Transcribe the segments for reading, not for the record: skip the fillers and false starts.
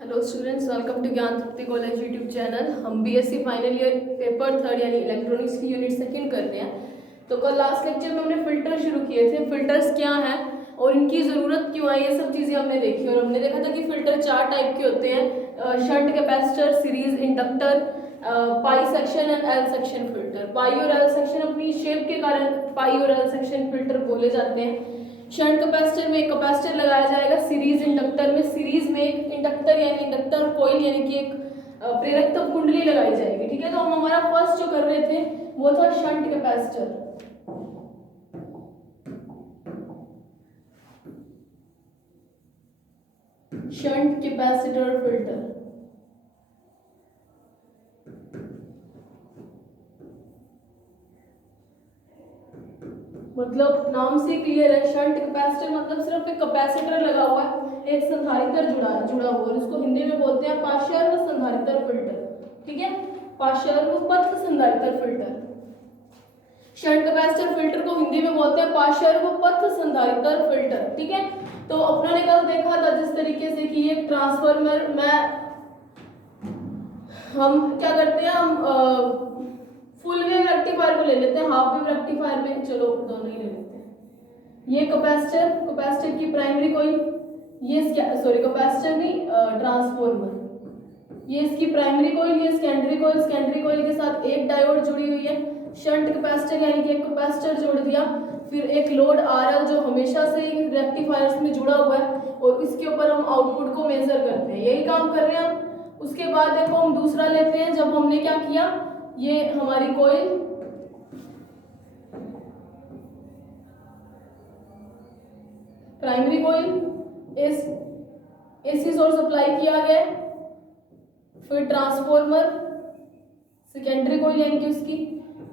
Hello students, welcome to ज्ञान तृप्ति college YouTube channel. हम BSc final year paper 3 यानी electronics की यूनिट सेकंड कर रहे हैं। तो कल लास्ट लेक्चर में हमने फिल्टर शुरू किए थे। फिल्टर्स क्या हैं और इनकी ज़रूरत क्यों है, ये सब चीज़ें हमने देखी और हमने देखा था कि फिल्टर 4 टाइप के होते हैं: shunt capacitor, series inductor, pi section and L section filter. Pi और एल सेक्शन अपनी शेप के कारण पाई और एल सेक्शन फिल्टर बोले जाते हैं। शंट कैपेसिटर में एक कैपेसिटर लगाया जाएगा, सीरीज इंडक्टर में सीरीज में एक इंडक्टर यानी इंडक्टर कॉइल यानी कि एक प्रेरकत्व कुंडली लगाई जाएगी। ठीक है, तो हम हमारा फर्स्ट जो कर रहे थे वो था shunt capacitor. Shunt capacitor filter मतलब नाम से क्लियर है। शंट कैपेसिटर मतलब सिर्फ एक कैपेसिटर लगा हुआ है, एक संधारित्र जुड़ा हुआ है, इसको हिंदी में बोलते हैं पार्श्व संधारित्र फिल्टर। ठीक है, पार्श्व पथ संधारित्र फिल्टर। शंट कैपेसिटर फिल्टर को हिंदी में बोलते हैं पार्श्व पथ संधारित्र फिल्टर। ठीक है, तो अपना ने कल देखा था जिस तरीके से कि ये ट्रांसफार्मर में हम क्या करते हैं, हम फुल वेव रेक्टिफायर को ले लेते हैं, हाफ वेव रेक्टिफायर में चलो दोनों ही ले लेते हैं। ये कैपेसिटर की प्राइमरी कॉइल, ये कैपेसिटर नहीं ट्रांसफार्मर, ये इसकी प्राइमरी कॉइल, ये सेकेंडरी कॉइल के साथ एक डायोड जुड़ी हुई है। शंट कैपेसिटर यानी कि एक कैपेसिटर जोड़ दिया, फिर एक लोड आरएल जो हमेशा से रेक्टिफायर्स में जुड़ा हुआ है और इसके ऊपर हम आउटपुट को मेजर करते हैं। यही काम कर रहे हैं हम। उसके बाद देखो हम दूसरा लेते हैं, जब हमने क्या किया, ये हमारी coil primary coil AC source apply किया गया, फिर ट्रांसफार्मर सेकेंडरी कॉइल यानी कि उसकी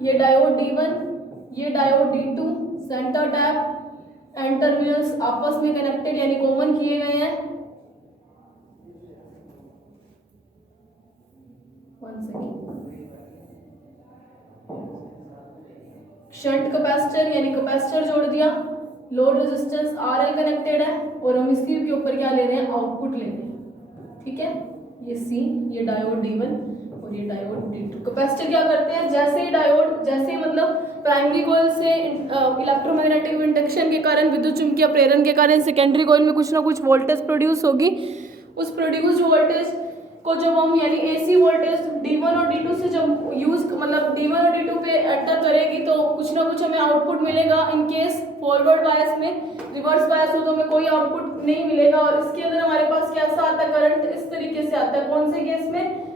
ये डायोड D1, ये diode D2, centre tap and terminals आपस में कनेक्टेड यानी कॉमन किए गए हैं। शंट कैपेसिटर यानी कैपेसिटर जोड़ दिया, लोड रेजिस्टेंस RL कनेक्टेड है और हम इसके ऊपर क्या ले रहे हैं, आउटपुट ले रहे हैं। ठीक है, ये C, ये डायोड D1 और ये डायोड D2। कैपेसिटर क्या करते हैं, जैसे मतलब प्राइमरी कॉइल से इलेक्ट्रोमैग्नेटिक इंडक्शन के कारण, विद्युत चुम्बकीय प्रेरण के कारण सेकेंडरी कॉइल में कुछ ना कुछ वोल्टेज प्रोड्यूस होगी। उस प्रोड्यूस्ड वोल्टेज को जब हम यानी AC वोल्टेज D1 और D2 से जब मतलब D1 और D2 पे एंटर करेगी तो कुछ ना कुछ हमें आउटपुट मिलेगा। इन केस फॉरवर्ड बायस में, रिवर्स बायस हो तो हमें कोई आउटपुट नहीं मिलेगा। और इसके अंदर हमारे पास कैसा आता है, करंट इस तरीके से आता है। कौन से केस में,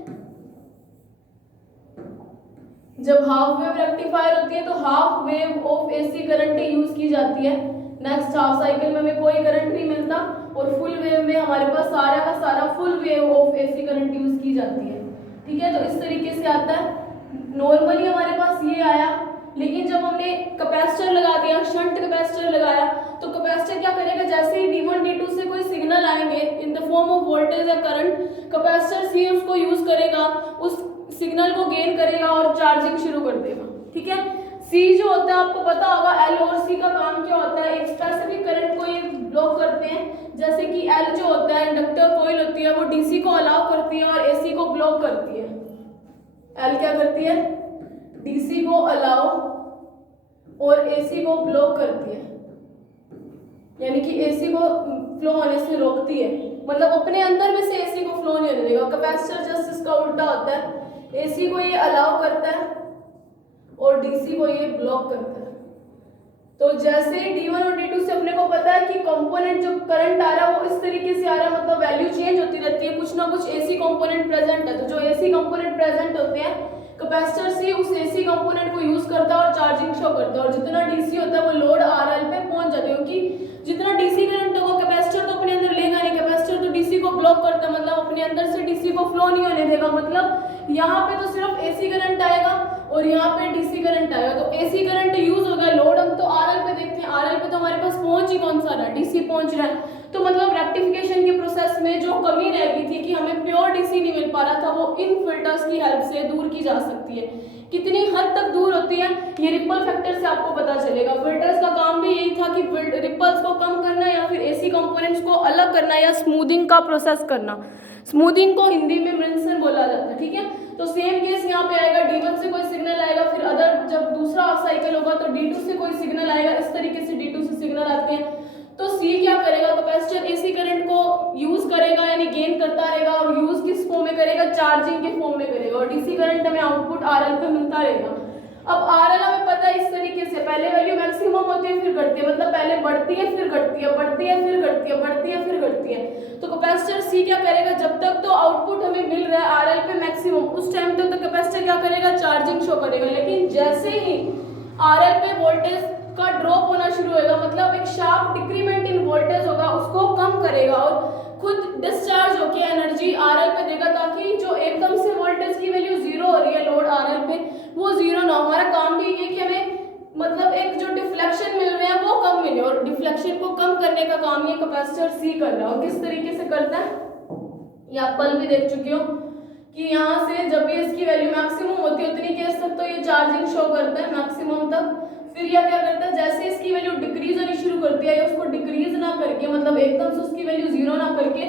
जब हाफ वेव रेक्टिफायर होती है तो half wave of AC current use की जाती है। नेक्स्ट हाफ साइकिल में हमें कोई करंट नहीं मिलता और फुल वेव में हमारे पास सारा का सारा full wave of AC current use की जाती है। ठीक है, तो इस तरीके से आता है। नॉर्मली हमारे पास ये आया, लेकिन जब हमने कैपेसिटर लगा दिया, शंट कैपेसिटर लगाया, तो कैपेसिटर क्या करेगा, जैसे ही D1 D2 से कोई सिग्नल आएंगे in the form of voltage या करंट, कैपेसिटर C उसको यूज करेगा, उस सिग्नल को गेन करेगा और चार्जिंग शुरू कर देगा। ठीक है, C जो होता है आपको पता होगा, L और C का काम क्या होता है, एक स्पेसिफिक करंट को ये ब्लॉक करते हैं। जैसे कि L जो होता है इंडक्टर कॉइल होती है, वो DC को अलाउ करती है और AC को ब्लॉक करती है। L क्या करती है, DC को अलाउ और AC को ब्लॉक करती है, यानी कि AC को फ्लो होने से रोकती है, मतलब अपने अंदर में से AC को फ्लो नहीं होने देगा। कैपेसिटर जस्ट इसका उल्टा होता है, AC को ये अलाउ करता है और DC को ये ब्लॉक करता है। तो जैसे D1 और D2 से अपने को पता है कि कंपोनेंट जो करंट आ रहा है वो इस तरीके से आ रहा है, मतलब वैल्यू चेंज होती रहती है, कुछ ना कुछ AC कंपोनेंट प्रेजेंट है। तो जो AC कंपोनेंट प्रेजेंट होते हैं, कैपेसिटर से उस AC कंपोनेंट को यूज करता है और चार्जिंग शो करता है, और जितना DC होता है वो लोड RL पे पहुंच जाता है, क्योंकि जितना DC करंट होगा कैपेसिटर तो अपने अंदर लेगा नहीं, कैपेसिटर तो DC को ब्लॉक करता है, मतलब अपने अंदर से DC को फ्लो नहीं होने देगा। मतलब यहाँ पे तो सिर्फ AC करंट आएगा और यहाँ पे DC करंट आएगा। तो AC करंट यूज होगा, लोड हम तो RL पे देखते हैं, RL पे तो हमारे पास पहुंच ही कौन सा रहा है, DC पहुंच रहा है। तो मतलब रेक्टिफिकेशन के प्रोसेस में जो कमी रह गई थी कि हमें प्योर DC नहीं मिल पा रहा था, वो इन फिल्टर्स की हेल्प से दूर की जा सकती है। कितनी हद तक दूर होती है ये रिपल फैक्टर से आपको पता चलेगा। फिल्टर्स का काम भी यही था कि रिपल्स को कम करना या फिर AC कंपोनेंट्स को अलग करना या स्मूथिंग का प्रोसेस करना। स्मूथिंग को हिंदी में मिन्सन बोला जाता है, ठीक है। तो सेम केस यहाँ पे आएगा, D1 से कोई सिग्नल आएगा, फिर अदर जब दूसरा हाफ साइकिल होगा तो D2 से कोई सिग्नल आएगा, इस तरीके से D2 से सिग्नल आते हैं। तो C क्या करेगा, कैपेसिटर AC करंट को यूज करेगा, यानी गेन करता रहेगा, और यूज किस फॉर्म में करेगा, चार्जिंग के फॉर्म में करेगा, और DC करंट हमें आउटपुट RL पे मिलता रहेगा। अब RL हमें पता है इस तरीके से, पहले वैल्यू मैक्सिमम होती है फिर घटती है, मतलब पहले बढ़ती है फिर घटती है, बढ़ती है फिर घटती है, बढ़ती है फिर घटती है। तो कैपेसिटर C क्या करेगा, जब तक तो आउटपुट हमें मिल रहा है RL पे मैक्सिमम, उस टाइम तक तो कैपेसिटर क्या करेगा, चार्जिंग शो करेगा। लेकिन जैसे ही RL पे वोल्टेज का ड्रॉप होना शुरू होगा, मतलब एक शार्प डिक्रीमेंट इन वोल्टेज होगा, उसको कम करेगा और खुद डिस्चार्ज होकर एनर्जी RL पे देगा, ताकि जो एकदम से वोल्टेज की वैल्यू जीरो हो रही है लोड RL पे, वो जीरो ना हो। हमारा काम भी ये कि हमें मतलब एक जो डिफ्लेक्शन मिल रहे हैं वो कम मिले, और डिफ्लेक्शन को कम करने का काम ये कैपेसिटर C कर रहा है। और किस तरीके से करता है ये आप कल भी देख चुके हो कि यहाँ से जब भी इसकी वैल्यू मैक्सिमम होती है उतनी केस तक तो ये चार्जिंग शो करता है मैक्सिमम तक, फिर यह क्या करता है, जैसे इसकी वैल्यू डिक्रीज होनी शुरू करती है, या उसको डिक्रीज ना करके, मतलब एकदम से उसकी वैल्यू जीरो ना करके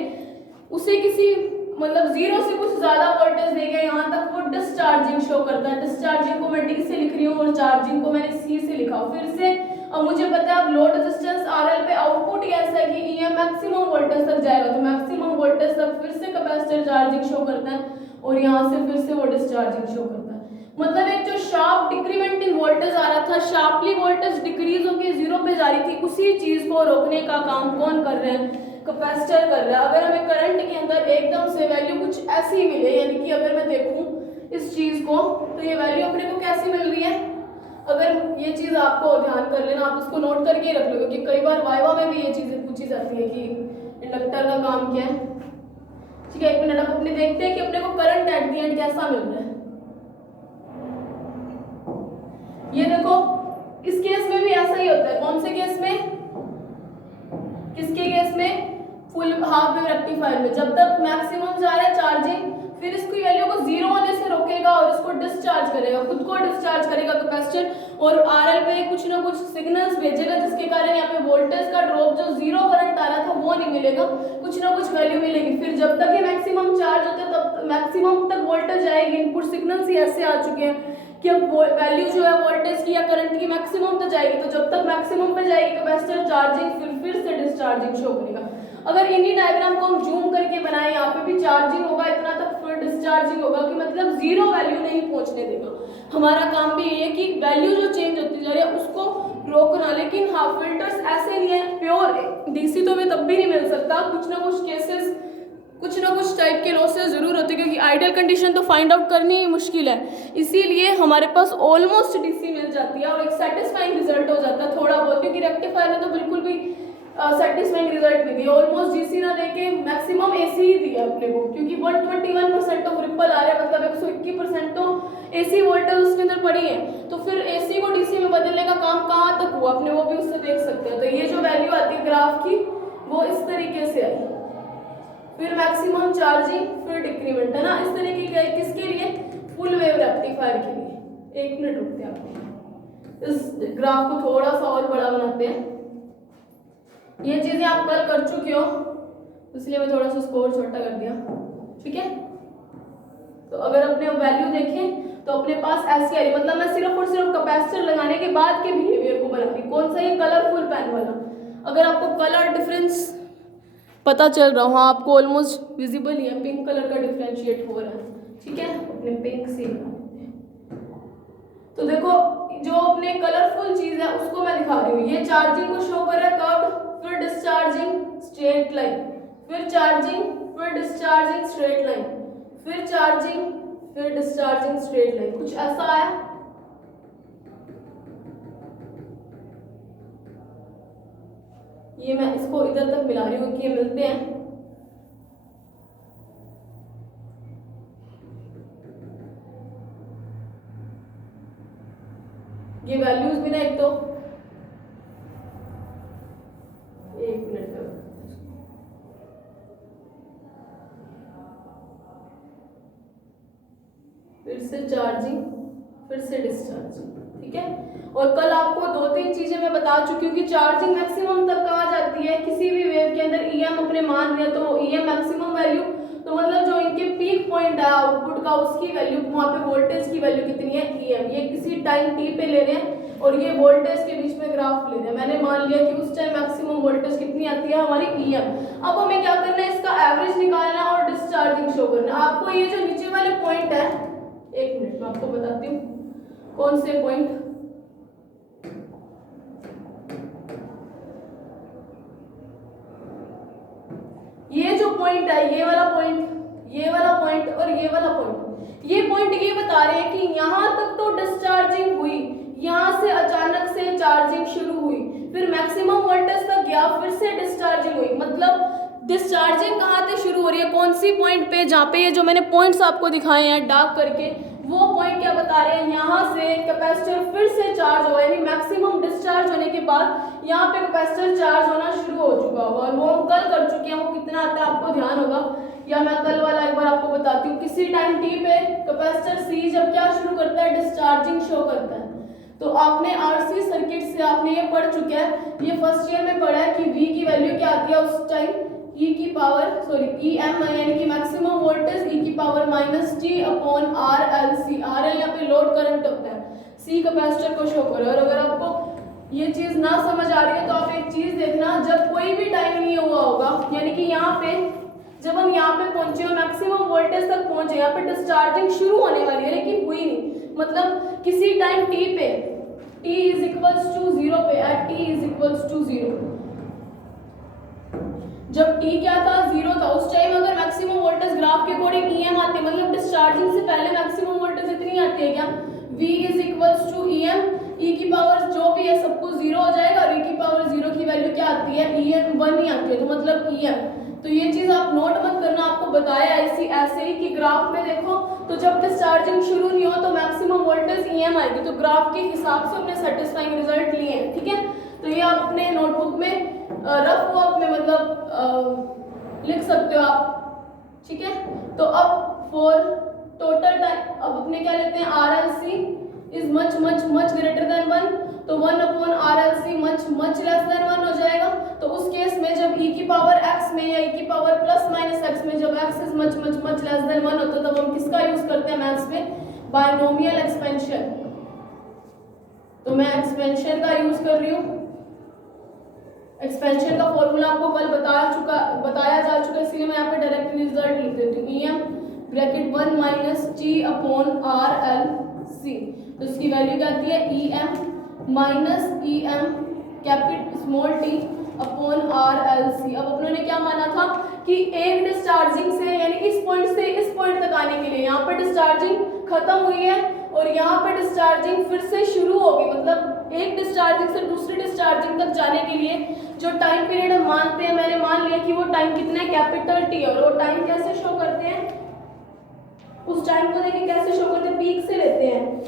उसे किसी मतलब जीरो से कुछ ज्यादा वोल्टेज देगा, यहाँ तक वो डिस्चार्जिंग शो करता है। डिस्चार्जिंग को मैं D से लिख रही हूँ और चार्जिंग को मैंने C से लिखा। फिर से अब मुझे पता है अब लोड रेजिस्टेंस RL पे आउटपुट ऐसा है कि ये मैक्सिमम वोल्टेज तक जाएगा, तो मैक्सिमम वोल्टेज तक फिर से कैपेसिटर चार्जिंग शो करता है, और यहाँ से फिर से वो डिस्चार्जिंग शो करता है। मतलब एक जो शार्प डिक्रीमेंट इन वोल्टेज आ रहा था, शार्पली वोल्टेज डिक्रीज होकर जीरो पे जा रही थी, उसी चीज को रोकने का काम कौन कर रहे हैं, कैपेसिटर कर रहा है। अगर हमें करंट के अंदर एकदम से वैल्यू कुछ ऐसी मिले, यानी कि अगर मैं देखूं इस चीज को, तो ये वैल्यू अपने को कैसी मिल रही है, अगर ये चीज आपको ध्यान कर लेना, आप इसको नोट करके रख लो, क्योंकि कई बार वाइवा में भी ये चीजें पूछी जाती है कि इंडक्टर का काम क्या है। ठीक है, एक मिनट, अब अपने देखते हैं कि अपने को करंट एट द एंड कैसा मिल रहा है। ये देखो इस केस में भी ऐसा ही होता है। कौन से केस में, किसके केस में, फुल हाफ वेव रेक्टिफायर में, जब तक मैक्सिमम जा रहा है चार्जिंग, फिर इसकी वैल्यू को जीरो होने से रोकेगा और इसको डिस्चार्ज करेगा, खुद को डिस्चार्ज करेगा कैपेसिटर, और RL पे कुछ ना कुछ सिग्नल्स भेजेगा, जिसके कारण यहाँ पे वोल्टेज का ड्रॉप, जो जीरो करंट आ रहा था वो नहीं मिलेगा, कुछ ना कुछ वैल्यू मिलेगी। फिर जब तक ये मैक्सिमम चार्ज होता है तब मैक्सिमम तक वोल्टेज आएगी। इनपुट सिग्नल्स ही ऐसे आ चुके हैं कि अब वैल्यू जो है वोल्टेज की या करंट की मैक्सिमम तक जाएगी, तो जब तक मैक्सिमम पे जाएगी कैपेसिटर चार्जिंग, फिर से डिस्चार्जिंग शो करेगा। अगर इन्हीं डायग्राम को हम जूम करके बनाए, यहाँ पे भी चार्जिंग होगा इतना तक, फिर डिस्चार्जिंग होगा, कि मतलब जीरो वैल्यू नहीं पहुंचने देगा। हमारा काम भी ये है कि वैल्यू जो चेंज होती जा रही है उसको रोकना। लेकिन हाँ, फिल्टर्स ऐसे नहीं है, प्योर DC तो हमें तब भी नहीं मिल सकता, कुछ ना कुछ केसेस, कुछ ना कुछ टाइप के लॉसेस जरूर होते हैं, क्योंकि आइडियल कंडीशन तो फाइंड आउट करनी ही मुश्किल है। इसीलिए हमारे पास ऑलमोस्ट DC मिल जाती है और एक सेटिस्फाइंग रिजल्ट हो जाता है थोड़ा बहुत, क्योंकि रेक्टिफायर ने तो बिल्कुल भी सेटिस्फाइंग रिजल्ट नहीं दिया, ऑलमोस्ट DC ना देके मैक्सिमम AC ही दिया अपने को, क्योंकि 121% ऑफ रिपल आ रहा है, मतलब 121% तो AC वोल्टेज उसके अंदर पड़ी है। तो फिर AC को DC में बदलने का काम कहाँ तक हुआ अपने, वो भी उससे देख सकते हैं। तो ये जो वैल्यू आती है ग्राफ की, वो इस तरीके से आई, फिर मैक्सिमम चार्जिंग, फिर डिक्रीमेंट, है ना, इस तरीके के। किसके लिए, फुल वेव रेक्टिफायर के लिए। एक मिनट रुकते हैं, इस ग्राफ को थोड़ा सा और बड़ा बनाते हैं। ये चीजें आप कल कर चुके हो, इसलिए मैं थोड़ा सा स्कोर छोटा कर दिया, ठीक है। तो अगर अपने वैल्यू देखें तो अपने पास ऐसी आई, मतलब मैं सिर्फ और सिर्फ कैपेसिटर लगाने के बाद के बिहेवियर को बना रही। कौन सा, ये कलरफुल पेन वाला। अगर आपको कलर डिफरेंस पता चल रहा हो, हाँ आपको ऑलमोस्ट विजिबल ही है, पिंक कलर का डिफरेंशिएट हो रहा है, ठीक है, अपने पिंक से। तो देखो जो अपने कलरफुल चीज है उसको मैं दिखा रही हूँ। ये चार्जिंग को शो कर रहा है कर्व्ड, फिर डिस्चार्जिंग स्ट्रेट लाइन, फिर चार्जिंग, फिर डिस्चार्जिंग स्ट्रेट लाइन, फिर चार्जिंग, फिर डिस्चार्जिंग स्ट्रेट लाइन, कुछ ऐसा आया। ये मैं इसको इधर तक मिला रही हूँ कि ये मिलते हैं। ये वैल्यूज भी ना, एक तो एक मिनट में, फिर से चार्जिंग, फिर से डिस्चार्जिंग, ठीक है। और कल आपको 2-3 चीजें मैं बता चुकी हूँ कि चार्जिंग मैक्सिमम तक कहाँ जाती है, किसी भी वेव के अंदर EM अपने मान लिया तो EM मैक्सिमम वैल्यू, तो मतलब पॉइंट है आउटपुट का, उसकी वैल्यू, वहाँ पे वोल्टेज की वैल्यू कितनी है, EM। ये किसी टाइम t पे ले रहे हैं और ये वोल्टेज के बीच में ग्राफ ले रहे हैं। मैंने मान लिया कि उस टाइम मैक्सिमम वोल्टेज कितनी आती है हमारी, EM। अब हमें क्या करना है, इसका एवरेज निकालना है और डिस्चार्जिंग शो करना है। आपको ये जो नीचे वाले पॉइंट है, एक मिनट मैं आपको बताती हूँ कौन से पॉइंट, ये जो पॉइंट है, ये वाला पॉइंट, ये वाला पॉइंट और ये वाला पॉइंट, ये पॉइंट ये बता रहे हैं कि यहाँ तक तो डिस्चार्जिंग हुई, यहाँ से अचानक से चार्जिंग शुरू हुई, फिर मैक्सिमम वोल्टेज तक गया, फिर से डिस्चार्जिंग हुई। मतलब डिस्चार्जिंग कहाँ से शुरू हो रही है, कौन सी पॉइंट पे, जहाँ पे ये जो मैंने पॉइंट्स आपको दिखाए हैं डार्क करके, वो पॉइंट क्या बता रहे हैं, यहाँ से कैपेसिटर फिर से चार्ज होगा, यानी मैक्सिमम डिस्चार्ज होने के बाद यहाँ पे कैपेसिटर चार्ज होना शुरू हो चुका होगा। और वो हम कल कर चुके हैं, वो कितना आता है आपको ध्यान होगा, या मैं कल वाला एक बार आपको बताती हूँ। किसी टाइम t पे कैपेसिटर C जब क्या शुरू करता है, डिस्चार्जिंग शो करता है। तो आपने RC सर्किट से आपने ये पढ़ चुके हैं, ये फर्स्ट ईयर में पढ़ा है कि V की वैल्यू क्या आती है उस टाइम, EM यानी कि मैक्सिमम वोल्टेज e की पावर -t/RLC। RL यहाँ पे लोड करंट होता है, C कैपेसिटर को शो करे। और अगर आपको ये चीज ना समझ आ रही है तो आप एक चीज देखना, जब कोई भी टाइम नहीं हुआ होगा, यानी कि यहाँ पे जब हम यहाँ पे पहुंचे और मैक्सिमम वोल्टेज तक पहुंचे, यहाँ पे डिस्चार्जिंग शुरू होने वाली है लेकिन हुई नहीं, मतलब किसी टाइम t पे t = 0 पे, at t = 0, जब t क्या था, 0 था, उस टाइम अगर मैक्सिमम वोल्टेज ग्राफ के अकॉर्डिंग EM आती है, मतलब डिस्चार्जिंग से पहले मैक्सिमम वोल्टेज इतनी आती है क्या, V = EM, e की पावर जो भी है सब कुछ 0 हो जाएगा, और e की पावर 0 की वैल्यू क्या आती है, EM 1 ही आती है, तो मतलब EM। तो ये चीज आप नोट मत करना, आपको बताया ऐसे ही कि ग्राफ में देखो तो जब डिस्चार्जिंग शुरू नहीं हो तो मैक्सिमम वोल्टेज EM आएगी, तो ग्राफ के हिसाब से अपने सेटिस्फाइंग रिजल्ट लिए हैं, ठीक है। तो ये आप अपने नोटबुक में रफ वर्क में मतलब लिख सकते हो आप, ठीक है। तो अब फॉर टोटल टाइम, अब अपने क्या लेते हैं, RLC is much much much greater than 1, तो 1/RLC मच लेस देन 1 हो जाएगा। तो उस केस में जब e की पावर x में या e की पावर +-x में जब x is much much much less than 1 होता है, तब हम किसका यूज करते हैं मैथ्स में, बायनोमियल एक्सपेंशन। तो मैं एक्सपेंशन का यूज कर रही हूँ, एक्सपेंशन का फॉर्मूला आपको कल बताया जा चुका है, इसलिए मैं यहाँ पे डायरेक्ट रिजल्ट लिख देती हूँ, EM ब्रैकेट 1 - t/RLC। तो इसकी वैल्यू क्या आती है, EM -EM capital small t/RLC। अब अपनों ने क्या माना था कि एक डिस्चार्जिंग से, यानी इस पॉइंट से इस पॉइंट तक आने के लिए यहाँ पे डिस्चार्जिंग खत्म हुई है और यहाँ पे डिस्चार्जिंग फिर से शुरू होगी, मतलब एक डिस्चार्जिंग से दूसरी डिस्चार्जिंग तक जाने के लिए जो टाइम पीरियड हम मानते हैं, मैंने मान लिया कि वो टाइम कितना है, कैपिटल T। और वो टाइम कैसे शो करते हैं, उस टाइम को देखिए कैसे शो करते हैं, पीक से लेते हैं।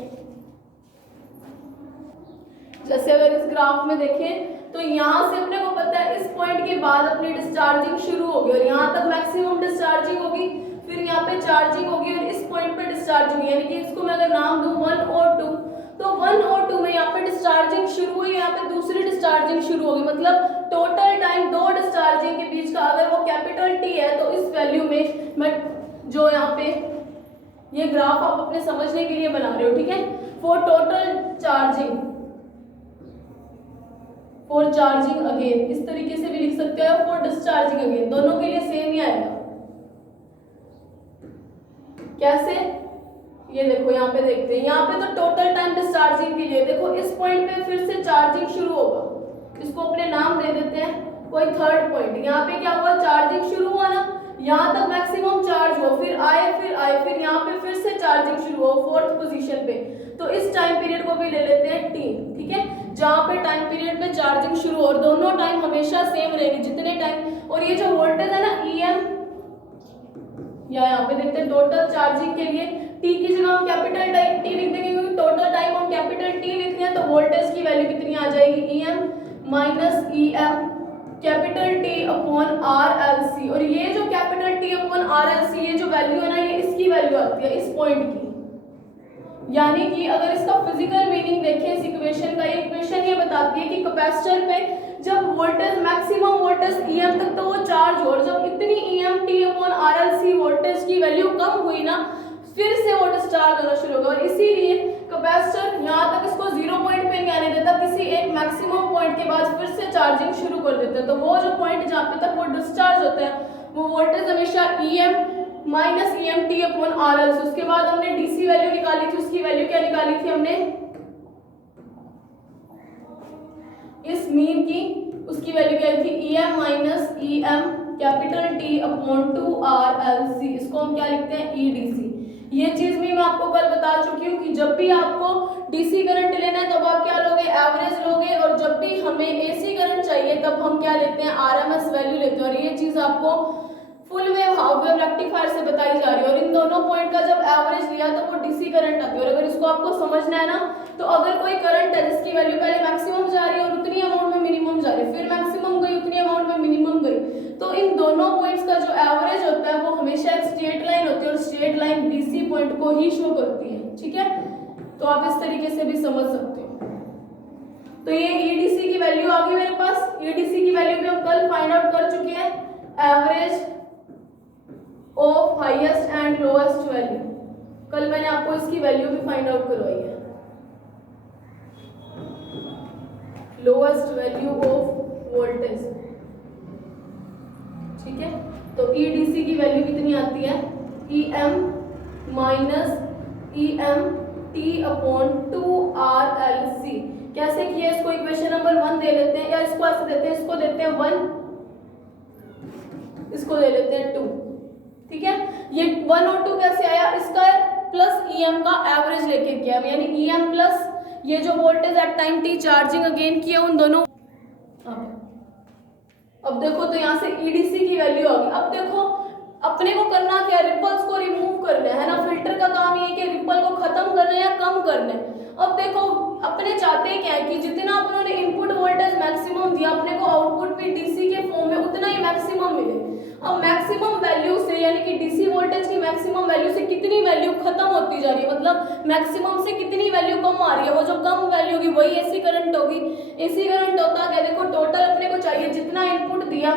जैसे अगर इस ग्राफ में देखें तो यहाँ से अपने को पता है इस पॉइंट के बाद अपनी डिस्चार्जिंग शुरू होगी और यहाँ तक मैक्सिमम डिस्चार्जिंग होगी, फिर यहाँ पे चार्जिंग होगी और इस पॉइंट पे डिस्चार्जिंग होगी, यानी कि इसको मैं अगर नाम दूं 1 और 2, तो 1 और 2 में यहाँ पे डिस्चार्जिंग शुरू हुई, यहाँ पे दूसरी डिस्चार्जिंग शुरू होगी, मतलब टोटल टाइम दो डिस्चार्जिंग के बीच का अगर वो कैपिटल T है, तो इस वैल्यू में मैं जो यहाँ पे ये ग्राफ आप अपने समझने के लिए बना रहे हो, ठीक है। For total charging, for charging again, इस तरीके से भी लिख सकते हो, फॉर डिस्चार्जिंग अगेन, दोनों के लिए सेम ही आएगा। कैसे, ये देखो यहाँ पे देखते हैं, यहाँ पे तो टोटल टाइम डिस्चार्जिंग के लिए देखो इस पॉइंट पे फिर से चार्जिंग शुरू होगा, इसको अपने नाम दे देते हैं कोई थर्ड पॉइंट। यहाँ पे क्या हुआ, चार्जिंग शुरू हुआ ना, यहाँ तक मैक्सिमम चार्ज हो, फिर आए, फिर यहाँ पे फिर से चार्जिंग शुरू हो फोर्थ पोजीशन पे, तो इस टाइम पीरियड को भी ले लेते हैं T, ठीक है। जहाँ पे टाइम पीरियड में चार्जिंग शुरू हो और दोनों टाइम हमेशा सेम रहेगी, जितने टाइम, और ये जो वोल्टेज है ना EM, या यहाँ पे देखते हैं टोटल चार्जिंग के लिए T की जगह हम कैपिटल T लिख देंगे, क्योंकि टोटल टाइम हम कैपिटल T लिख रहे हैं, तो वोल्टेज की वैल्यू कितनी आ जाएगी, EM -EM कैपिटल T/RLC। और ये जो कैपिटल T/RLC, ये जो वैल्यू है ना, ये इसकी वैल्यू आती है इस पॉइंट की, यानी कि अगर इसका फिजिकल मीनिंग देखें इस इक्वेशन का, ये इक्वेशन ये बताती है कि कैपेसिटर पे जब वोल्टेज मैक्सिमम वोल्टेज EM तक तो वो चार्ज हो, और जब इतनी EM T/RLC वोल्टेज की वैल्यू कम हुई ना, फिर से वो डिस्चार्ज होना शुरू होगा। और इसीलिए कैपेसिटर यहाँ तक इसको 0 पॉइंट पे नहीं आने देता, किसी एक मैक्सिमम पॉइंट के बाद फिर से चार्जिंग शुरू कर देता है। तो वो जो पॉइंट जहाँ पे तक वो डिस्चार्ज होता है वो वोल्टेज हमेशा EM minus EMT upon RL। उसके बाद हमने DC वैल्यू निकाली थी, उसकी वैल्यू क्या निकाली थी हमने, इस मीन की उसकी वैल्यू क्या थी, EM minus EM capital T upon 2RLC। इसको हम क्या लिखते हैं, EDC। ये चीज भी मैं आपको कल बता चुकी हूँ कि जब भी आपको DC करंट लेना है तब आप क्या लोगे, एवरेज लोगे, और जब भी हमें AC करंट चाहिए तब हम क्या लेते हैं, RMS वैल्यू लेते हैं। और ये चीज आपको full wave half wave rectifier से बताई जा रही है। और इन दोनों पॉइंट का जब एवरेज लिया तो वो DC करंट आती है। और अगर इसको आपको समझना है ना, तो अगर कोई करंट है जिसकी वैल्यू पहले मैक्सिमम जा रही है और उतनी अमाउंट में मिनिमम जा रही है, फिर मैक्सिमम गई उतनी अमाउंट में मिनिमम गई, तो इन दोनों पॉइंट्स का जो एवरेज होता है वो हमेशा एक स्ट्रेट लाइन होती है, और स्ट्रेट लाइन DC पॉइंट को ही शो करती है। ठीक है, तो आप इस तरीके से भी समझ सकते हो। तो ये EDC की वैल्यू आ गई मेरे पास। EDC की वैल्यू भी हम कल फाइंड आउट कर चुके हैं, average of highest and lowest value. कल मैंने आपको इसकी वैल्यू भी फाइंड आउट करवाई है, लोएस्ट वैल्यू ऑफ वोल्टेज। ठीक है, तो EDC की वैल्यू कितनी आती है, EM minus EMT upon 2RLC। कैसे किया इसको, इक्वेशन नंबर 1 दे लेते हैं, या इसको ऐसे देते हैं, इसको देते हैं 1, इसको दे लेते हैं 2। ठीक है, ये 1 और 2 कैसे आया, इसका प्लस EM का एवरेज लेके किया, यानी EM प्लस ये जो voltage at time T charging again किया उन दोनों। अब देखो तो यहाँ से EDC की वैल्यू आ गई। अब देखो अपने को करना क्या, रिपल्स को रिमूव करना है ना। फिल्टर का काम ये है कि रिपल को खत्म करना है या कम करना है। अब देखो अपने चाहते क्या है कि जितना अपने इनपुट वोल्टेज मैक्सिमम दिया, अपने को आउटपुट भी DC के फॉर्म में उतना ही मैक्सिमम मिले। अब मैक्सिमम वैल्यू से यानी कि DC वोल्टेज की मैक्सिमम वैल्यू से कितनी वैल्यू खत्म होती जा रही है, मतलब मैक्सिमम से कितनी वैल्यू कम आ रही है, वो जो कम वैल्यू होगी वही AC करंट होगी। AC करंट होता क्या, देखो टोटल अपने को चाहिए जितना इनपुट दिया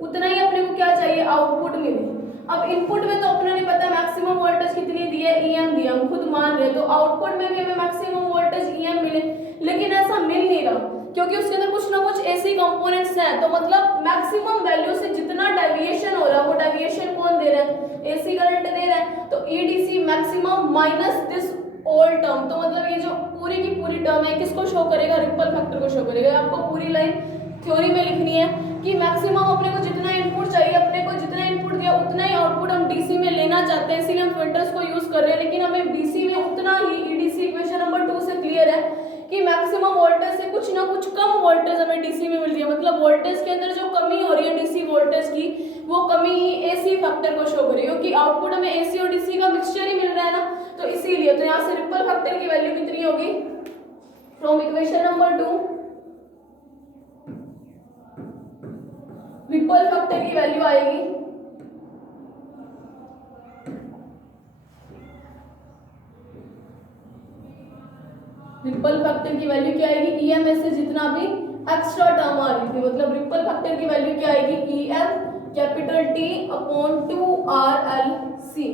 उतना ही अपने को क्या चाहिए, आउटपुट मिले। अब इनपुट में तो अपने नहीं पता मैक्सिमम वोल्टेज कितनी दी है, EM दिया, हम खुद मान रहे, तो आउटपुट में भी हमें मैक्सिमम वोल्टेज EM मिले। लेकिन ऐसा मिल नहीं रहा क्योंकि उसके अंदर कुछ ना कुछ AC कंपोनेंट्स हैं। तो मतलब मैक्सिमम वैल्यू से जितना डेविएशन हो रहा है वो डेविएशन कौन दे रहा है, AC करंट दे रहा है। तो EDC maximum minus this all term, तो मतलब ये जो पूरी की पूरी टर्म है किसको शो करेगा, रिपल फैक्टर को शो करेगा। आपको पूरी लाइन थ्योरी में लिखनी है कि मैक्सिमम अपने को जितना इनपुट चाहिए, अपने को जितना इनपुट दिया उतना ही आउटपुट हम DC में लेना चाहते हैं, इसीलिए हम फिल्टर्स को यूज कर रहे हैं। लेकिन हमें DC में उतना ही, EDC इक्वेशन नंबर 2 से क्लियर है कि मैक्सिमम वोल्टेज से कुछ ना कुछ कम वोल्टेज हमें DC में मिल रही है। मतलब वोल्टेज के अंदर जो कमी हो रही है DC वोल्टेज की, वो कमी ही AC फैक्टर को शो करेगी, क्योंकि आउटपुट हमें AC और DC का मिक्सचर ही मिल रहा है ना। तो इसीलिए तो यहाँ से रिपल फैक्टर की वैल्यू कितनी होगी, from equation number 2 ripple factor की वैल्यू आएगी रिपल फैक्टर की वैल्यू क्या आएगी, EM में से जितना भी एक्स्ट्रा टर्म आ रही थी, मतलब रिपल फैक्टर की वैल्यू क्या आएगी, EM capital T upon 2RLC।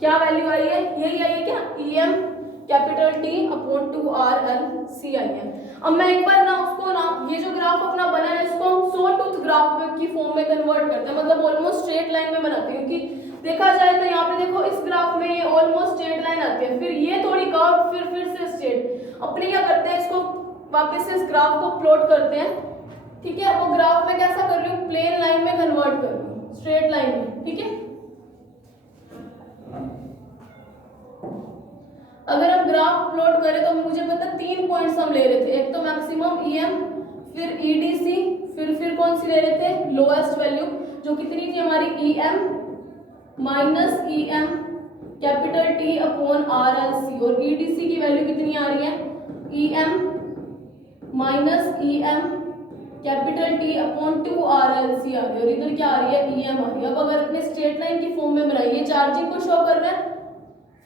क्या वैल्यू आई है, यही आई है क्या, EM capital T upon 2RLC आई है। अब मैं एक बार ना उसको ना, ये जो ग्राफ अपना बना है इसको हम सॉ टूथ ग्राफ की फॉर्म में कन्वर्ट करते हैं, मतलब ऑलमोस्ट स्ट्रेट लाइन में बनाते हैं। क्योंकि देखा जाए तो यहाँ पे देखो इस ग्राफ में ये ऑलमोस्ट स्ट्रेट लाइन आती है, फिर ये थोड़ी कर्व, फिर से स्ट्रेट। अपने क्या करते हैं, इसको वापस से इस ग्राफ को प्लॉट करते हैं। ठीक है, वो ग्राफ में कैसा कर रही हूँ, प्लेन लाइन में कन्वर्ट कर रही हूँ, स्ट्रेट लाइन में। ठीक है, अगर हम ग्राफ प्लॉट करें तो मुझे पता 3 पॉइंट्स हम ले रहे थे, एक तो मैक्सिमम EM, फिर EDC, फिर कौन सी ले रहे थे, लोएस्ट वैल्यू, जो कितनी थी हमारी, EM minus EM capital T upon RLC। और EDC की वैल्यू कितनी आ रही है, EM minus EM capital T upon 2RLC आ रही है, और इधर क्या आ रही है, EM आ रही है। अब अगर अपने स्ट्रेट लाइन की फॉर्म में बनाइए, चार्जिंग को शो कर रहे हैं,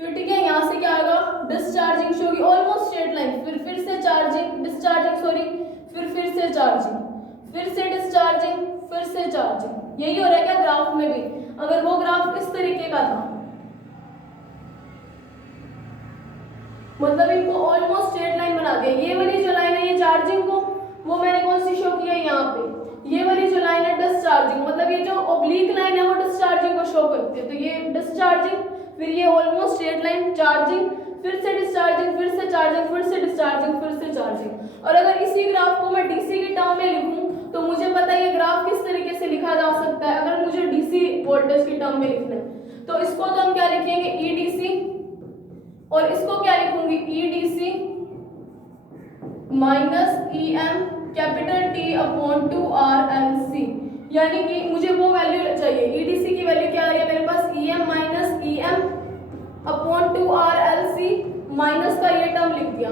फिर ठीक है यहाँ से क्या आएगा, डिस्चार्जिंग शो होगी, ऑलमोस्ट स्ट्रेट लाइन, फिर से चार्जिंग, डिस्चार्जिंग सॉरी, फिर से चार्जिंग, फिर से डिस्चार्जिंग, फिर से चार्जिंग। यही हो रहा है क्या ग्राफ में भी। अगर वो ग्राफ इस तरीके का था, मतलब इनको ऑलमोस्ट स्ट्रेट लाइन बना दिया। ये वाली जो लाइन है ये चार्जिंग को, वो मैंने कौन सी शो की है यहाँ पे, ये वाली जो लाइन है डिस्चार्जिंग, मतलब ये जो ऑब्लिक लाइन है वो डिस्चार्जिंग को शो करती है। तो ये डिस्चार्जिंग, फिर ये ऑलमोस्ट स्ट्रेट लाइन, चार्जिंग, फिर से डिस्चार्जिंग, फिर से चार्जिंग, फिर से डिस्चार्जिंग, फिर से चार्जिंग। और अगर इसी ग्राफ को मैं डीसी की टर्म में लिखूं तो मुझे पता है ये ग्राफ किस तरीके से लिखा जा सकता है। अगर मुझे डीसी वोल्टेज की टर्म में लिखना है तो इसको तो हम क्या लिखेंगे, ईडीसी, और इसको क्या लिखूंगी, EDC minus EM capital T upon 2RLC। यानी कि मुझे वो वैल्यू चाहिए, ईडीसी की वैल्यू क्या आ रही है मेरे पास, EM minus EM upon 2RLC, minus का ये टर्म लिख दिया,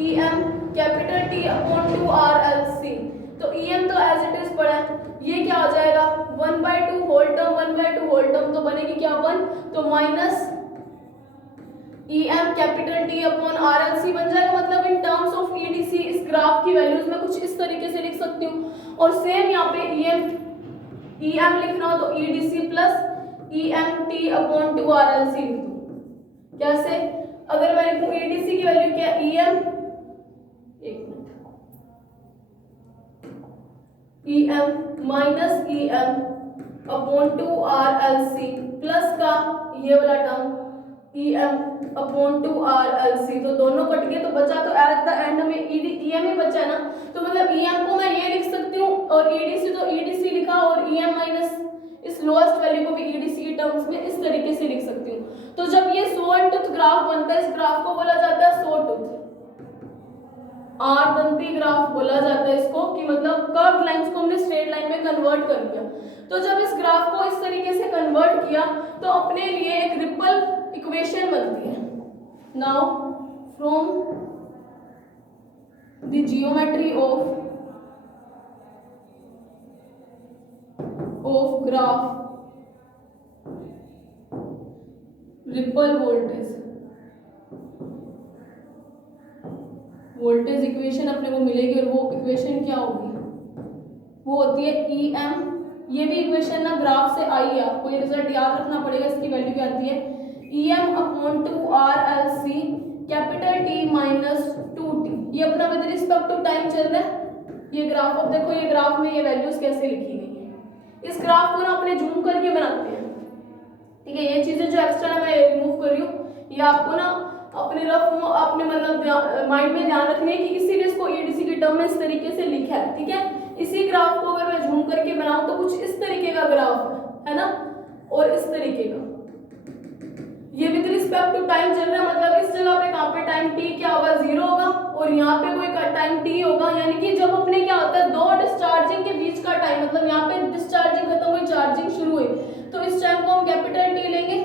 EM capital T upon 2RLC। तो ईएम तो एज इट इज पड़ा है, ये क्या हो जाएगा 1/2 होल टर्म, 1/2 होल टर्म, तो बनेगी क्या 1, तो minus EM capital T upon RLC बन जाएगा। मतलब इन टर्म्स ऑफ ईडीसी इस ग्राफ की वैल्यूज में कुछ इस तरीके से लिख सकती हूँ। और सेम यहाँ पे ईएम लिखना हो तो EDC plus EM T upon 2RLC लिख दूँ। कैसे, अगर मैं लिखूँ ईडीसी की वैल्यू क्या, ईएम, एक minute, EM minus EM upon 2RLC plus का ये वाला टर्म ईएम अपॉन 2RLC, तो दोनों कट गए तो बचा तो एट द एंड में ईएम ही बचा है ना। तो मतलब ईएम को मैं ये लिख सकती हूँ और ईडीसी तो ईडीसी लिखा और ईएम माइनस इस लोएस्ट वैल्यू को भी ईडीसी की टर्म्स में इस तरीके से लिख सकती हूँ। तो जब ये सॉ टूथ ग्राफ बनता है, इस ग्राफ को बोला जाता है सॉ टूथ, आठदंती ग्राफ बोला जाता है इसको, कि मतलब कर्व लाइंस को हमने स्ट्रेट लाइन में कन्वर्ट कर दिया। तो जब इस ग्राफ को इस तरीके से कन्वर्ट किया तो अपने लिए एक रिपल इक्वेशन बनती है। Now from the geometry of graph ripple voltage equation अपने को मिलेगी। और वो इक्वेशन क्या होगी, वो होती है ईएम, ये भी इक्वेशन ना ग्राफ से आई है, आपको ये रिजल्ट याद रखना पड़ेगा। इसकी वैल्यू क्या आती है, EM upon 2RLC capital T minus 2t। ये अपना विद रिस्पेक्ट टू टाइम चल रहा है ये ग्राफ। अब देखो ये ग्राफ में ये वैल्यूज कैसे लिखी गई है। इस ग्राफ को ना अपने जूम करके बनाते हैं, ठीक है। ये चीजें जो एक्स्ट्रा मैं रिमूव कर रही हूँ, ये आपको ना अपने रफ अपने मतलब माइंड में ध्यान रखने है कि इसीलिए इसको ईडीसी की टर्म में इस तरीके से लिखा है, ठीक है। इसी ग्राफ को अगर मैं जूम करके बनाऊं तो कुछ इस तरीके का ग्राफ है ना, और इस तरीके का, ये विद रिस्पेक्ट टू टाइम चल रहा है। मतलब इस जगह पे कहाँ पे टाइम टी क्या होगा, 0 होगा, और यहाँ पे कोई टाइम टी होगा। यानी कि जब अपने क्या होता है दो डिस्चार्जिंग के बीच का टाइम, मतलब यहाँ पे डिस्चार्जिंग खत्म हुई, चार्जिंग शुरू हुई, तो इस टाइम को हम कैपिटल टी लेंगे।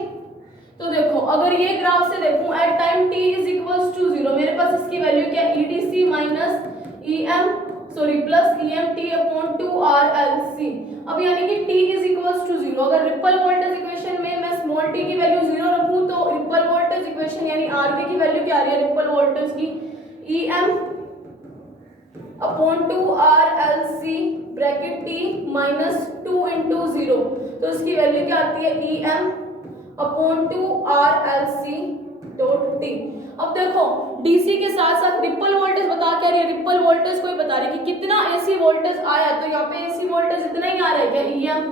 तो देखो अगर ये ग्राफ से देखूं at time t is equals to 0, मेरे पास इसकी वैल्यू क्या है, EDC minus EM plus EM T upon 2RLC। अब यानी कि t इज इक्वल्स टू 0, अगर रिपल वोल्टेज इक्वेशन में मैं स्मॉल t की वैल्यू 0 रखूं तो रिपल वोल्टेज इक्वेशन यानी RV की वैल्यू क्या आ रही है, रिपल वोल्टेज की EM upon 2RLC bracket t minus 2 into 0, तो इसकी वैल्यू क्या आती है, EM upon 2RLC dot T. अब देखो डीसी के साथ साथ रिपल वोल्टेज बता क्या रही है, रिपल वोल्टेज को ही बता रही है कि कितना एसी वोल्टेज आया। तो यहाँ पे एसी वोल्टेज इतना ही आ रहा है क्या, ईएम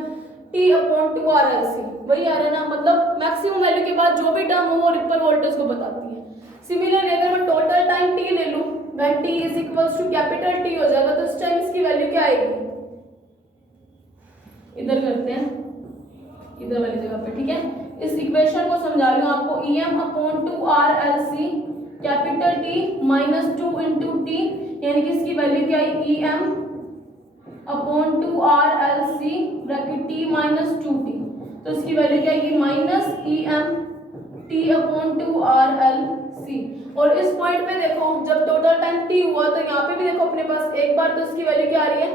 टी अपॉन 2RLC वही आ रहा है ना। मतलब मैक्सिमम वैल्यू के बाद जो भी टर्म हो वो रिपल वोल्टेज को बताती है। सिमिलरली अगर मैं टोटल टाइम टी ले लूं, when T is equals to capital T हो जाएगा, तो इस टाइम इसकी वैल्यू क्या आएगी, इधर करते हैं, इधर वाली जगह पे, ठीक है। इस इक्वेशन को समझा रही हूँ आपको, EM upon 2RLC capital T minus 2 into T, यानी कि इसकी वैल्यू क्या है, EM upon 2RLC bracket T minus 2t, तो इसकी वैल्यू क्या है, minus EM T upon 2RLC। और इस पॉइंट पे देखो जब टोटल टाइम t हुआ तो यहाँ पे भी देखो अपने पास एक बार तो इसकी वैल्यू क्या आ रही है,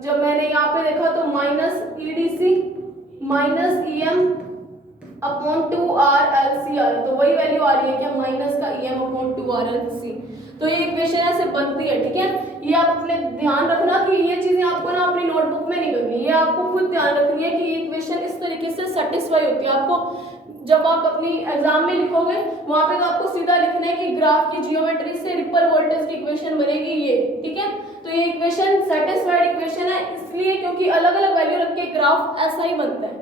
जब मैंने यहाँ पे देखा तो minus EDC minus EM upon 2RLC सी आ रहा है, तो वही वैल्यू आ रही है क्या, माइनस का EM/2RLC। तो ये इक्वेशन ऐसे बनती है, ठीक है। ये आप अपने ध्यान रखना कि ये चीजें आपको ना अपनी नोटबुक में नहीं करनी, ये आपको खुद ध्यान रखनी है कि ये इक्वेशन इस तरीके से सेटिस्फाई होती है। आपको जब आप अपनी एग्जाम में लिखोगे वहां पे तो आपको सीधा लिखना है कि ग्राफ की जियोमेट्री से रिपल वोल्टेज की इक्वेशन बनेगी ये, ठीक है। तो ये इक्वेशन सेटिस्फाइड इक्वेशन है इसलिए क्योंकि अलग अलग वैल्यू रख के ग्राफ ऐसा ही बनता है,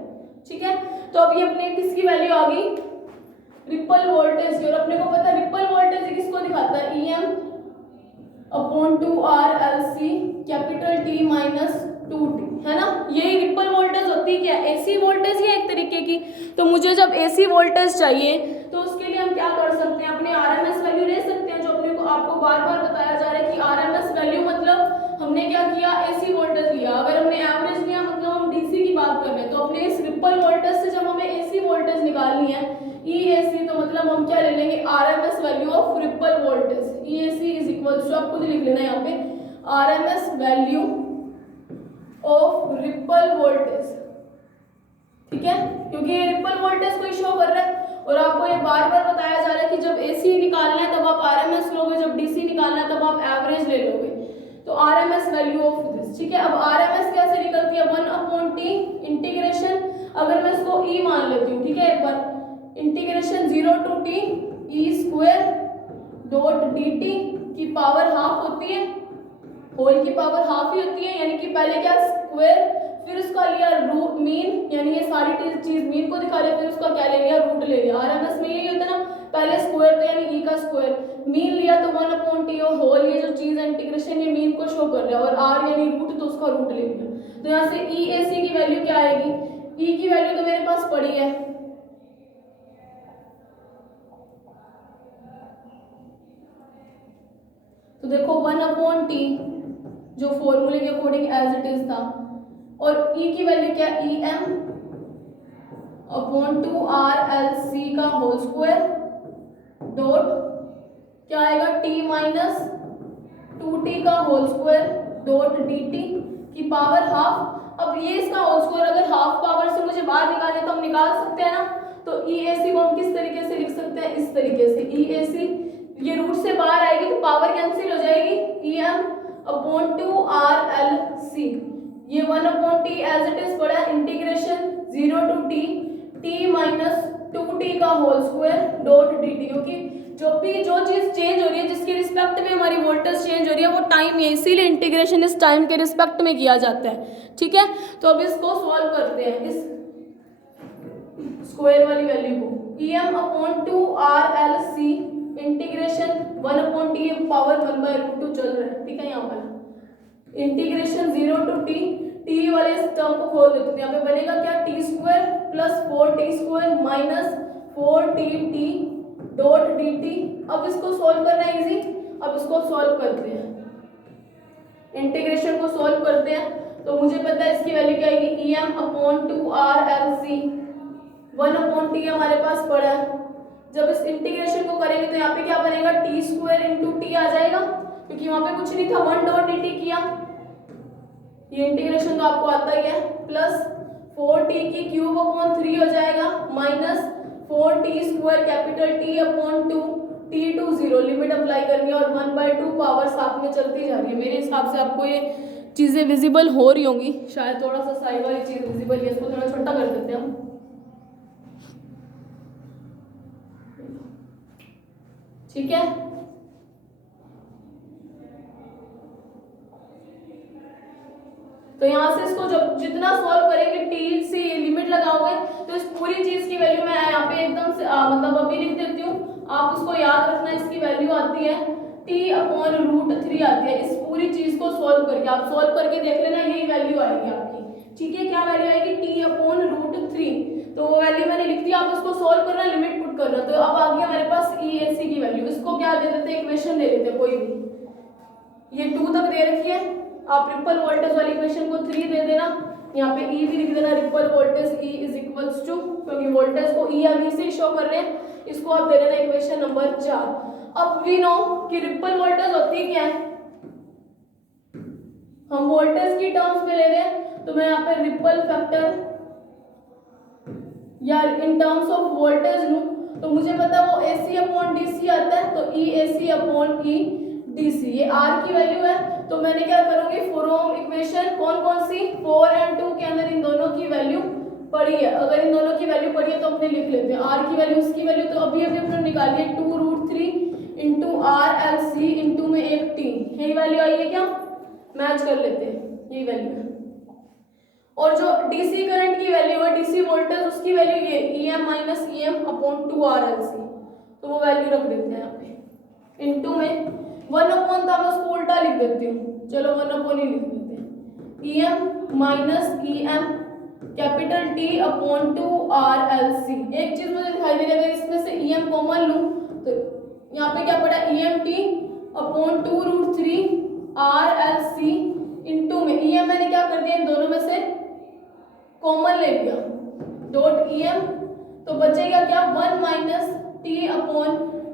ठीक है। तो अब ये अपने किसकी वैल्यू आ गई, रिपल वोल्टेज की। और अपने को पता है रिपल वोल्टेज किसको दिखाता है, EM/2RLC capital T minus 2T, है ना। यही रिपल वोल्टेज होती है क्या, एसी वोल्टेज ही एक तरीके की। तो मुझे जब एसी वोल्टेज चाहिए तो उसके लिए हम क्या कर सकते हैं, अपने आरएमएस वैल्यू ले सकते हैं, जो अपने को आपको बार बार बताया जा रहा है कि आरएमएस वैल्यू मतलब हमने क्या किया, एसी वोल्टेज लिया। अगर हमने एवरेज लिया मतलब हम डीसी की बात कर रहे हैं। तो अपने इस रिपल वोल्टेज से जब हमें एसी वोल्टेज निकालनी है EAC, तो मतलब हम क्या ले लेंगे, RMS value of ripple voltage. EAC is equal to, आप खुद लिख लेना यहाँ पे, RMS value of ripple voltage, ठीक है, क्योंकि ये रिपल वोल्टेज को शो कर रहा है। और आपको ये बार बार बताया जा रहा है कि जब एसी निकालना है तब आप आरएमएस लोगे, जब डीसी निकालना है तब आप एवरेज ले लोगे। तो आरएमएस वैल्यू ऑफ दिस, ठीक है। अब आरएमएस कैसे निकलती है, 1/T इंटीग्रेशन, अगर मैं इसको E मान लेती हूँ, ठीक है, एक बार integration 0 to T E² dot dt की पावर हाफ होती है, होल की पावर हाफ ही होती है, यानी कि पहले क्या स्क्वायर, फिर उसका लिया रूट मीन, यानी ये सारी चीज मीन को दिखा रहे, फिर उसका क्या ले लिया, रूट ले लिया। आरएमएस में यही होता है ना, पहले स्क्वायर था यानी E का स्क्वायर, मीन लिया तो 1/T, और होल ये जो चीज है इंटीग्रेशन ये मीन को शो कर रहा है, और R यानी रूट तो उसका रूट ले लिया। तो यहाँ से EAC की वैल्यू क्या आएगी, E की वैल्यू तो मेरे पास पड़ी है, तो देखो 1/T जो फॉर्मूले के अकॉर्डिंग एज इट इज था, और E की वैल्यू क्या, EM/2RLC का होल स्क्वायर डॉट क्या आएगा, T माइनस 2T का होल स्क्वायर डॉट dt की पावर हाफ। अब ये इसका होल स्क्वायर अगर हाफ पावर से मुझे बाहर निकालना है तो हम निकाल सकते हैं ना। तो EAC को हम किस तरीके से लिख सकते हैं, इस तरीके से, EAC ये रूट से बाहर आएगी तो पावर कैंसिल हो जाएगी, EM/2RLC, ये 1/T एज इट इज पड़ा, integration 0 to T minus 2T का होल स्क्वायर डॉट dt, क्योंकि जो चीज चेंज हो रही है जिसके रिस्पेक्ट में हमारी वोल्टेज चेंज हो रही है वो टाइम है, इसीलिए इंटीग्रेशन इस टाइम के रिस्पेक्ट में किया जाता है, ठीक है। तो अब इसको सॉल्व करते हैं, इस स्क्वायर वाली वैल्यू को, EM/2RLC इंटीग्रेशन 1/T पावर 1/√2 चल रहा है, ठीक है। यहाँ पर इंटीग्रेशन 0 to T वाले इस टर्म को खोल देते हैं, यहाँ पे बनेगा क्या, T² plus 4T² minus 4TT dot dt। अब इसको सॉल्व करना है इजी, अब इसको सॉल्व करते हैं, इंटीग्रेशन को सॉल्व करते हैं। तो मुझे पता है इसकी वैल्यू क्या आएगी, EM/2RLC 1/T हमारे पास पड़ा है। जब इस इंटीग्रेशन को करेंगे तो यहाँ पे क्या बनेगा, T² इंटू T आ जाएगा, क्योंकि वहां पे कुछ नहीं था, 1 डॉट dt किया, ये इंटीग्रेशन तो आपको आता ही है, प्लस 4T की क्यूब अपॉन 3 हो जाएगा, minus 4T² capital T/2 T to 0, limit apply करनी है, और 1/2 पावर साथ में चलती जा रही है। मेरे हिसाब से आपको ये चीजें विजिबल हो रही होंगी, शायद थोड़ा सा साइड वाली चीज विजिबल है, इसको थोड़ा छोटा कर देते हैं हम, ठीक है। तो यहाँ से इसको जब जितना सॉल्व करेंगे, T से लिमिट लगाओगे तो इस पूरी चीज की वैल्यू मैं यहाँ पे एकदम से मतलब अभी लिख देती हूँ, आप उसको याद रखना, इसकी वैल्यू आती है T/√3 आती है। इस पूरी चीज को सॉल्व करके आप सॉल्व करके देख लेना, यही वैल्यू आएगी आपकी, ठीक है। क्या वैल्यू आएगी, T/√3, तो वो वैल्यू मैंने लिख दी, आप उसको सॉल्व करना, लिमिट पुट करना। तो अब आ गया हमारे पास EAC की वैल्यू, इसको क्या दे देते, इक्वेशन दे देते कोई भी, ये 2 तक दे रखी है, आप रिपल वोल्टेज वाली इक्वेशन को 3 दे देना, यहाँ पे E भी लिख देना, ripple voltage E is equals to, क्योंकि वोल्टेज को E अभी से शो कर रहे हैं, इसको आप दे देना इक्वेशन नंबर 4। अब वी नो कि रिपल वोल्टेज होती क्या है, हम वोल्टेज की टर्म्स में ले रहे हैं, तो मैं यहाँ पे रिपल फैक्टर या इन टर्म्स ऑफ वोल्टेज लूं, तो मुझे पता है वो AC अपॉन DC आता है, तो EAC अपॉन EDC, ये R की वैल्यू है। तो मैंने क्या करूंगी, फ्रॉम इक्वेशन कौन कौन सी 4 और 2 के अंदर इन दोनों की वैल्यू पड़ी है, अगर इन दोनों की वैल्यू पड़ी है तो अपने लिख लेते हैं R की वैल्यू उसकी वैल्यू, तो अभी अभी अपने निकालिए 2√3 इंटू RLC इंटू में एक T, यही वैल्यू आई है क्या, मैच कर लेते हैं, यही वैल्यू है। और जो DC करंट की वैल्यू है, DC वोल्टेज, उसकी वैल्यू ये EM minus EM upon 2RLC, तो वो वैल्यू रख देते हैं यहाँ पे। इनटू में 1 अपॉन था, मैं उसको उल्टा लिख देती हूँ, चलो 1 अपॉन ही लिख देते हैं, EM minus EM capital T upon 2RLC। एक चीज मुझे दिखाई दे रही है, अगर इसमें से EM कॉमन लूँ तो यहाँ पे क्या पड़ा, EMT अपॉन 2√3 RLC इनटू में EM मैंने क्या कर दिया, इन दोनों में से कॉमन ले लिया, डॉट EM, तो बचेगा क्या 1 माइनस T अपॉन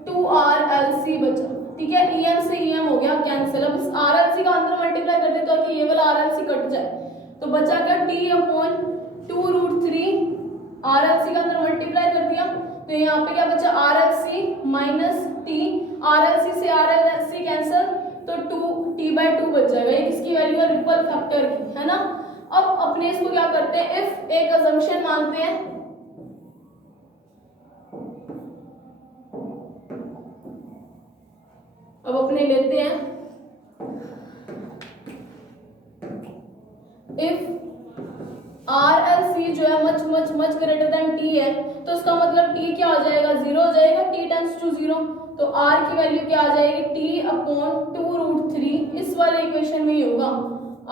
2RLC बचा, ठीक है। EM से EM हो गया कैंसिल, अब इस RLC का अंदर मल्टीप्लाई कर देते हो कि ये वाला RLC कट जाए, तो बचा क्या T अपॉन 2√3, RLC का अंदर मल्टीप्लाई कर दिया, तो यहाँ पे क्या बचा RLC माइनस T, RLC से RLC कैंसिल, तो 2T/2 बच जाएगा, ये किसकी वैल्यू है, रिपल फैक्टर की, है ना। अब अपने इसको क्या करते हैं, इफ एक अजम्पशन मानते हैं, अब अपने लेते हैं इफ RLC जो है much much much greater than T है, तो इसका मतलब T क्या आ जाएगा, 0 हो जाएगा, T टेंड्स टू 0, तो R की वैल्यू क्या आ जाएगी, T अपॉन 2√3, इस वाले इक्वेशन में ही होगा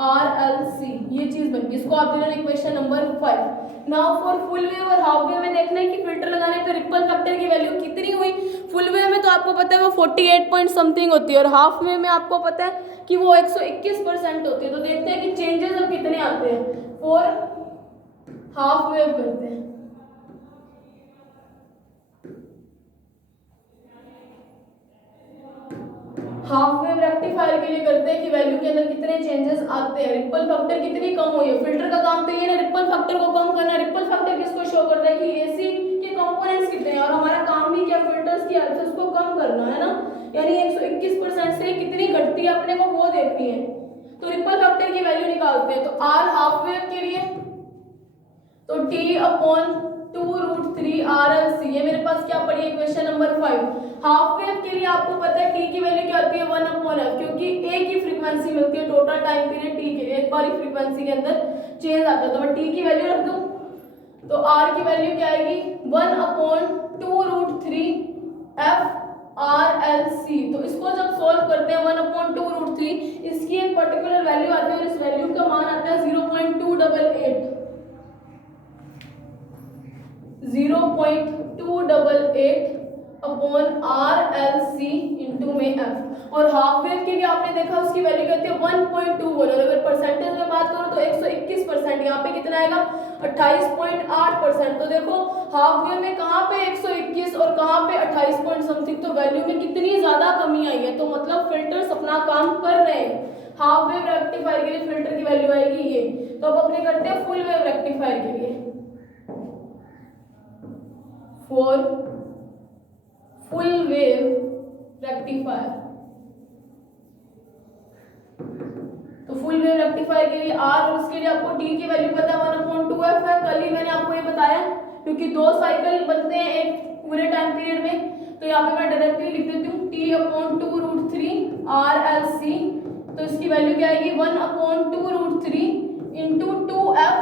RLC, ये चीज बन गई, इसको आप दे रहे हैं equation number 5। Now for full wave और हाफ वेव में देखना है कि फिल्टर लगाने पे रिपल फैक्टर की वैल्यू कितनी हुई। फुल वेव में तो आपको पता है वो 48 पॉइंट समथिंग होती है, और हाफ वेव में आपको पता है कि वो 121% होती है। तो देखते हैं कि चेंजेस अब कितने आते हैं, फॉर हाफ वेव करते हैं। हाफ वेव रेक्टिफायर के लिए करते हैं कि वैल्यू के अंदर कितने चेंजेस आते हैं, रिपल फैक्टर कितनी कम हुई है। फिल्टर का काम तो ये ना रिपल फैक्टर को कम करना, रिपल फैक्टर किसको शो करता है कि AC के कंपोनेंट्स कितने हैं, और हमारा काम भी क्या, फिल्टर्स की हेल्प से उसको कम करना है ना, यानी 121% से कितनी घटती है अपने को वो देखनी है। तो रिपल फैक्टर की वैल्यू निकालते हैं, तो R हाफ वेव के लिए तो T अपॉन 2√3 RLC, ये मेरे पास क्या पड़ी है इक्वेशन नंबर 5। हाफ वेव के लिए आपको पता है T की वैल्यू क्या होती है 1 अपॉन F, क्योंकि एक ही फ्रीक्वेंसी मिलती है टोटल टाइम पीरियड T के लिए, एक बार ही फ्रीक्वेंसी के अंदर चेंज आता है, तो मैं T की वैल्यू रख दूं, तो R की वैल्यू क्या आएगी 1 अपॉन 2√3 FRLC। तो इसको जब सॉल्व करते हैं 1 अपॉन 2√3, इसकी एक पर्टिकुलर वैल्यू आती है और इस वैल्यू का मान आता है 0.288 अपॉन RLC इंटू में F। और हाफ वेव के लिए आपने देखा उसकी वैल्यू कहते हैं 1.2 बोलो, अगर परसेंटेज में बात करो तो 121%, यहाँ पे कितना आएगा 28.8%। तो देखो हाफ वेव में कहाँ पे 121 और कहाँ पे 28 पॉइंट समथिंग, तो वैल्यू में कितनी ज्यादा कमी आई है, तो मतलब फिल्टर्स अपना काम कर रहे हैं। हाफ वेव रेक्टिफायर के लिए फिल्टर की वैल्यू आएगी ये। तो अब अपने करते हैं फुल वेव रेक्टिफायर के लिए, फॉर फुल वेव रेक्टिफायर। तो फुल वेव रेक्टिफायर के लिए R और उसके लिए आपको T की वैल्यू पता है 1/2F है, कल ही मैंने आपको ये बताया, क्योंकि 2 साइकिल बनते हैं एक पूरे टाइम पीरियड में, तो यहाँ पे मैं डायरेक्टली लिख देती हूँ T/2√3 RLC। तो इसकी वैल्यू क्या आएगी 1/2√3 इंटू 2F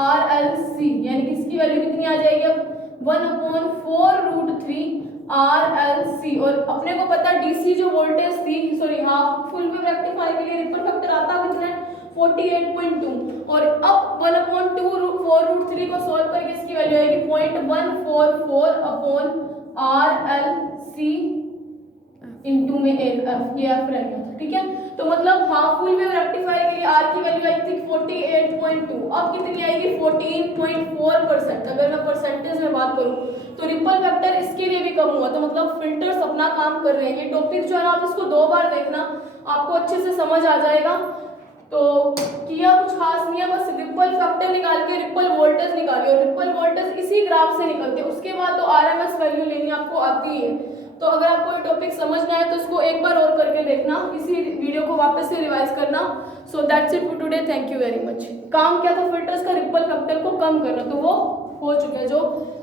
RLC, यानी कि इसकी वैल्यू कितनी आ जाएगी अब 1/4√3 RLC। और अपने को पता DC जो वोल्टेज थी, sorry half full wave rectifier के लिए रिपल फैक्टर आता कितना है 48.2, और अब 1/4√3 को सॉल्व करके इसकी वैल्यू आएगी 0.144 अपॉन RLC इंटू में F, ये F रह गया था, ठीक है। तो मतलब हाफ फुल वेव रेक्टिफायर के लिए R की वैल्यू आई थी 48.2, अब कितनी आएगी 14.4%। अगर मैं परसेंटेज में बात करूं तो रिपल फैक्टर इसके लिए भी कम हुआ, तो मतलब फिल्टर्स अपना काम कर रहे हैं। ये टॉपिक जो है ना आप इसको 2 बार देखना, आपको अच्छे से समझ आ जाएगा। तो किया कुछ खास नहीं है, बस रिपल फैक्टर निकाल के रिपल वोल्टेज निकालिए, और रिपल वोल्टेज इसी ग्राफ से निकलते हैं। उसके बाद तो आरएमएस वैल्यू लेनी आपको आती है। तो अगर आपको ये टॉपिक समझ ना आए तो इसको एक बार और करके देखना, इसी वीडियो को वापस से रिवाइज करना। So that's it for today, thank you very much. काम क्या था फिल्टर्स का, रिपल फैक्टर को कम करना, तो वो हो चुका है। जो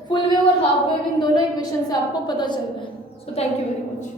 फुल वेव और हाफ वेव इन दोनों इक्वेशन से आपको पता चल रहा है। So thank you very much.